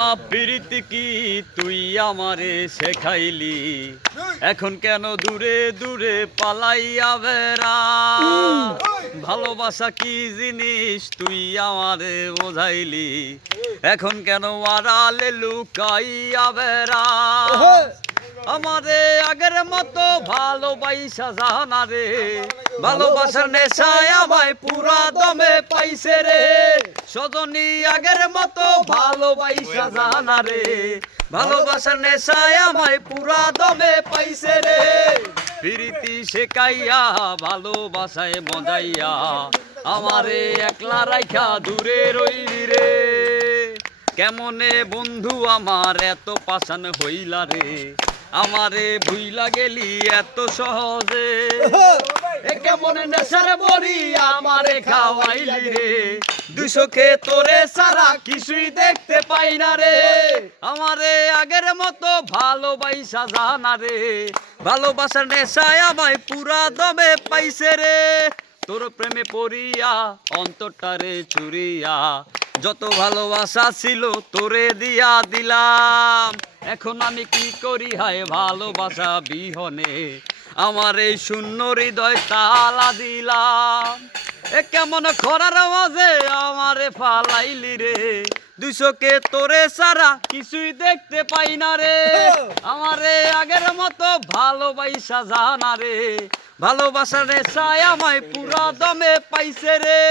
প্রীতি কি তুই আমারে শেখাইলি, এখন কেন দূরে দূরে পালাইয়া বেড়া। ভালোবাসা কি জিনিস তুই আমারে বোঝাইলি, এখন কেন আড়ালে লুকাইয়া বেড়া। আমারে আগের মতো ভালোবাসা জানা রে, ভালোবাসার নেশায় আমায় পুরা দমে পাইছে রে। সজনী আগের মতো ভালোবাসা জানা রে, ভালোবাসার নেশায় আমায় পুরা দমে পাইছে রে। প্রীতি শেখাইয়া ভালোবাসায় মজাইয়া, আমারে একলা রাইখা দূরে রইলি রে। কেমনে বন্ধু আমার এত পাষাণ হইলা রে, আমারে ভুইলা গেলি এত সহজে। কেমনে নেশার বড়ি আমারে খাওয়াইলি রে, দুই চোখে তোরে সারা কিছুই দেখতে পাই না রে। আমারে আগের মতো ভালোবাসা জানা রে, ভালোবাসার নেশায় আমায় পুরা দমে পাইছে রে। তোর প্রেমে পড়িয়া অন্তরটারে চুরিয়া, যত ভালোবাসা ছিল তোরে দিয়া দিলাম। এখন আমি কি করি হায় ভালোবাসা বিহনে, আমার এই শূন্য হৃদয় তালা দিলাম। কেমন খরার মাঝে আমারে ফালাইলি রে, দুই চোখে তোরে সারা কিছুই দেখতে পাই না রে। আমারে আগের মতো ভালোবাসা জানা রে, ভালোবাসার নেশায় আমায় পুরা দমে পাইছে রে।